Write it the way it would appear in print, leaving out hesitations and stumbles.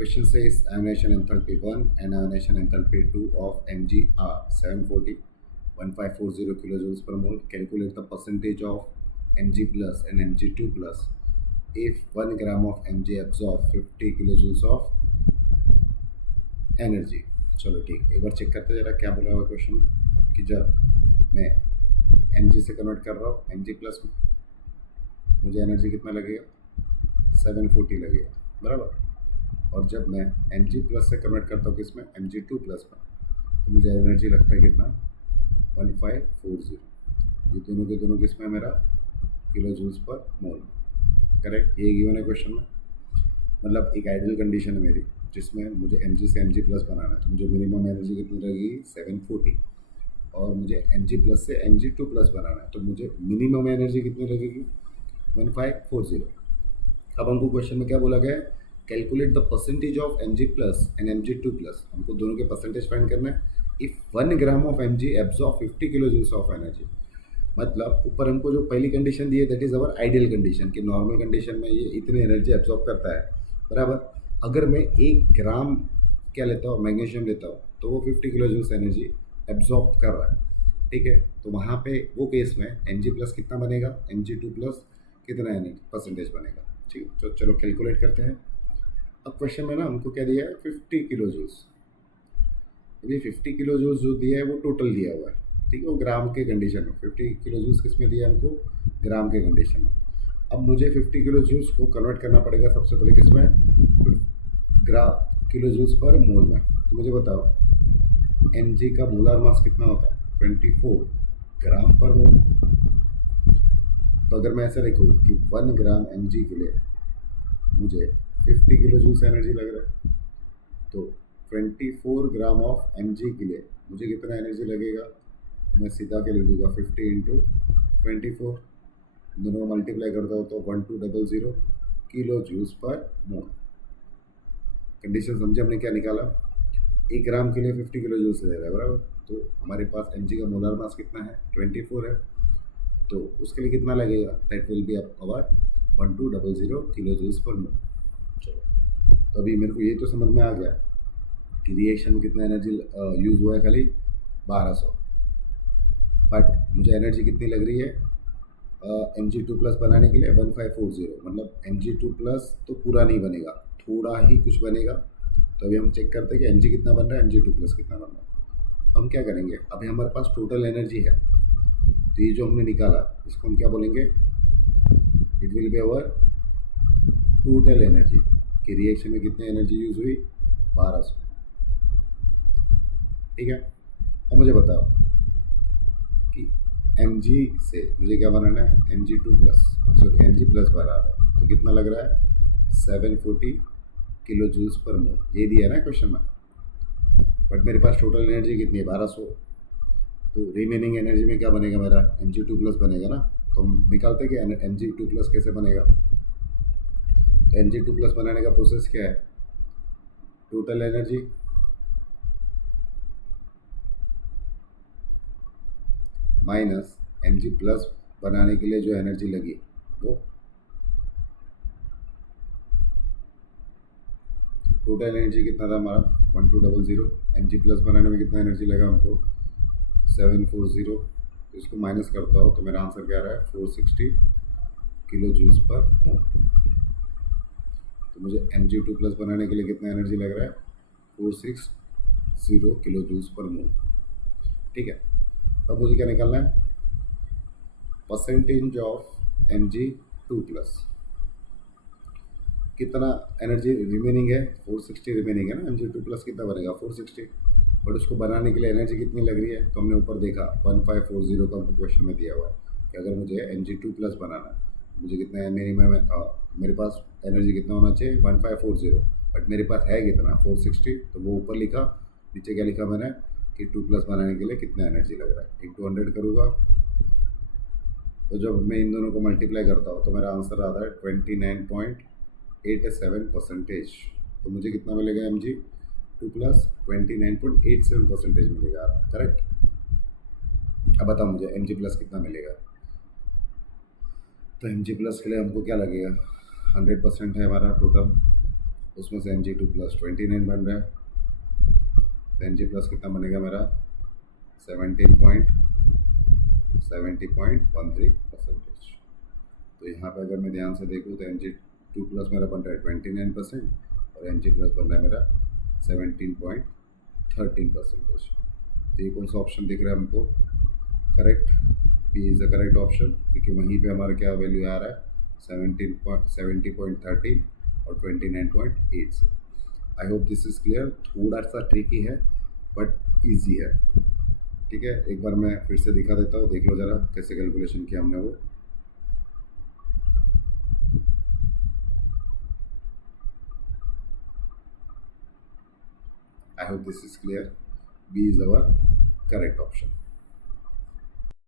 Question says ionization enthalpy 1 and ionization enthalpy 2 of Mg are 740, 1540 kilojoules per mole. Calculate the percentage of Mg plus and Mg2 plus if 1 gram of Mg absorb 50 kilojoules of energy. चलो ठीक, एक बार check करते जरा क्या बोला हुआ question में कि जब मैं Mg से कन्वर्ट कर रहा हूँ Mg प्लस में, मुझे एनर्जी कितना लगेगा, 740 लगेगा, बराबर। और जब मैं Mg प्लस से कन्वर्ट करता हूँ किसमें, Mg2 प्लस में, तो मुझे एनर्जी लगता है कितना, 1540। ये दोनों के दोनों किसमें मेरा, किलो जूल्स पर मोल। करेक्ट, ये गिवन है क्वेश्चन में। मतलब एक आइडियल कंडीशन है मेरी जिसमें मुझे Mg से Mg प्लस बनाना है, तो मुझे मिनिमम एनर्जी कितनी लगेगी, 740। और मुझे Mg प्लस से Mg2 प्लस बनाना है, तो मुझे मिनिमम एनर्जी कितनी लगेगी, 1540। अब हमको क्वेश्चन में क्या बोला गया है, calculate the percentage of Mg plus and Mg2 plus. हमको दोनों के परसेंटेज फाइंड करना है। If 1 gram of Mg absorb 50 kilojoules of energy. मतलब ऊपर हमको जो पहली कंडीशन दी है that is our ideal condition, कि नॉर्मल कंडीशन में ये इतनी एनर्जी एब्जॉर्ब करता है, बराबर। अगर मैं 1 ग्राम क्या लेता हूँ, मैग्नीशियम लेता हूँ, तो वो 50 किलो जूल्स एनर्जी एब्जॉर्ब कर रहा है, ठीक है। तो वहाँ पे वो केस में Mg प्लस कितना बनेगा, Mg2 प्लस कितना एनर्जी परसेंटेज बनेगा, ठीक है। तो चलो कैलकुलेट करते हैं। अब क्वेश्चन में ना हमको क्या दिया है, 50 किलो जूल्स। ये 50 किलो जूल्स जो दिया है वो टोटल दिया हुआ है, ठीक है, वो ग्राम के कंडीशन में। 50 किलो जूल्स किस में दिया है हमको, ग्राम के कंडीशन में। अब मुझे 50 किलो जूल्स को कन्वर्ट करना पड़ेगा सबसे पहले किस में, किलो जूल्स पर मोल में। तो मुझे बताओ Mg का मोलार मास कितना होता है, 24 ग्राम पर मोल। तो अगर मैं ऐसा लिखूँ कि 1 ग्राम Mg के लिए मुझे 50 किलो जूल्स एनर्जी लग रहा है, तो 24 ग्राम ऑफ Mg के लिए मुझे कितना एनर्जी लगेगा, तो मैं सीधा क्या लिख दूँगा, 50 इंटू 24, दोनों को मल्टीप्लाई करता हूँ तो 1200 किलो जूल्स पर मोल। कंडीशन समझे हमने क्या निकाला, 1 ग्राम के लिए 50 किलो जूल्स ले रहा है, बराबर। तो हमारे पास Mg का मोलार मास कितना है, 24 है, तो उसके लिए कितना लगेगा, that will be our 1200 kilo joules per mole. चलो, तो अभी मेरे को ये तो समझ में आ गया कि रिएक्शन में कितना एनर्जी यूज़ हुआ है, खाली 1200। बट मुझे एनर्जी कितनी लग रही है Mg2 प्लस बनाने के लिए, 1540। मतलब Mg2 प्लस तो पूरा नहीं बनेगा, थोड़ा ही कुछ बनेगा। तो अभी हम चेक करते हैं कि Mg कितना बन रहा है, Mg2 प्लस कितना बन रहा है। हम क्या करेंगे, अभी हमारे पास टोटल एनर्जी है, तो ये जो हमने निकाला इसको हम क्या बोलेंगे, it will be our total energy, कि रिएक्शन में कितनी एनर्जी यूज़ हुई, 1200, ठीक है। अब मुझे बताओ कि Mg से मुझे क्या बनाना है, Mg2 plus, sorry Mg plus बना रहा है, तो कितना लग रहा है, 740 किलो जूल्स पर मोल। ये दिया है ना क्वेश्चन में, बट मेरे पास टोटल एनर्जी कितनी है, 1200। तो रिमेनिंग एनर्जी में क्या बनेगा मेरा, Mg2 प्लस बनेगा ना। तो हम निकालते हैं कि Mg2 प्लस कैसे बनेगा। तो Mg2 प्लस बनाने का प्रोसेस क्या है, total energy minus Mg plus बनाने के लिए जो एनर्जी लगी वो, टोटल एनर्जी कितना था हमारा, 1200। Mg प्लस बनाने में कितना एनर्जी लगा हमको, 740। तो इसको माइनस करता हूँ तो मेरा आंसर क्या आ रहा है, 460 किलो जूल्स पर मोल। तो मुझे Mg2 प्लस बनाने के लिए कितना एनर्जी लग रहा है, 460 किलो जूल्स पर मोल, ठीक है। अब मुझे क्या निकालना है, परसेंटेज ऑफ Mg2 प्लस, कितना एनर्जी रिमेनिंग है, 460 रिमेनिंग है ना। Mg2 प्लस कितना बनेगा, 460, बट उसको बनाने के लिए एनर्जी कितनी लग रही है, तो हमने ऊपर देखा 1540 का हमको क्वेश्चन में दिया हुआ है कि अगर मुझे Mg2 प्लस बनाना है, मुझे कितना है, मेरे पास एनर्जी कितना होना चाहिए, 1540, बट मेरे पास है कितना, 460। तो वो ऊपर लिखा, नीचे क्या लिखा मैंने कि 2 प्लस बनाने के लिए कितना एनर्जी लग रहा है, 100 करूँगा। तो जब मैं इन दोनों को मल्टीप्लाई करता हूँ तो मेरा आंसर आता है 29.87%। तो मुझे कितना मिलेगा, Mg2 प्लस 29.87% मिलेगा, करेक्ट। अब बताओ मुझे Mg प्लस कितना मिलेगा। तो Mg प्लस के लिए हमको क्या लगेगा, 100% है हमारा टोटल, उसमें से Mg2 प्लस 29 बन रहा है, तो Mg प्लस कितना बनेगा मेरा 70.13%। तो यहाँ पे अगर मैं ध्यान से देखूँ तो Mg2 प्लस मेरा बन रहा है 29% और Mg प्लस बन रहा है मेरा 17.13%। तो ये कौन सा ऑप्शन दिख रहा है हमको? Correct, B is the correct option, क्योंकि वहीं पे हमारा क्या वैल्यू आ रहा है 70.13 और 29.8 से। आई होप दिस इज़ क्लियर। थोड़ा सा ट्रिकी है बट ईजी है। ठीक है, एक बार मैं फिर से दिखा देता हूँ, देख लो ज़रा कैसे कैलकुलेशन किया हमने वो। I hope this is clear. B is our correct option.